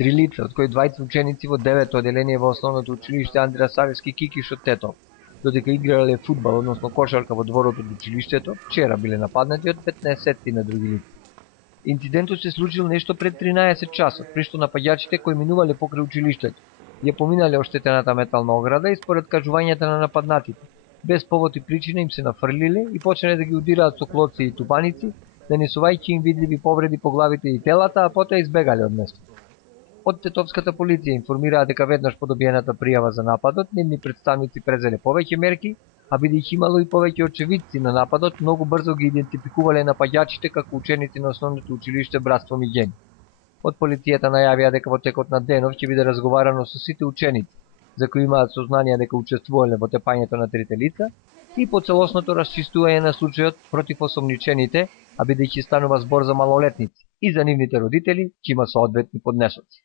3 лица, од кои 20 ученици во 9-то оделение во основното училиште Андреа Савевски Кикиш од Тетово, додека играле фудбал, односно кошарка во дворот од училиштето, вчера биле нападнати од 15 на други лица. Инцидентот се случил нешто пред 13 часот, при што напаѓачите кои минувале покрај училиштето ја поминале оштетената метална ограда и според кажувањата на нападнатите, без повод и причина им се нафрлиле и почнале да ги удираат со клоци и тупаници, нанесувајќи им видливи повреди по главите и телата, а потоа избегале од местото. Од тетовската полиција информираа дека веднаш по добиената пријава за нападот, нивни представници презеле повеќе мерки, а бидејќи имало и повеќе очевидци на нападот, многу брзо ги идентификувале напаѓачите како ученици на основното училиште Братство Миѓени. Од полицијата најавија дека во текот на денов ќе биде разговарано со сите ученици, за кои имаат сознание дека учествувале во тепањето на трите лица, и по целосното расчистување на случајот против осомничените, а бидејќи станува збор за малолетници и за нивните родители, ќе има соодветни поднесоци.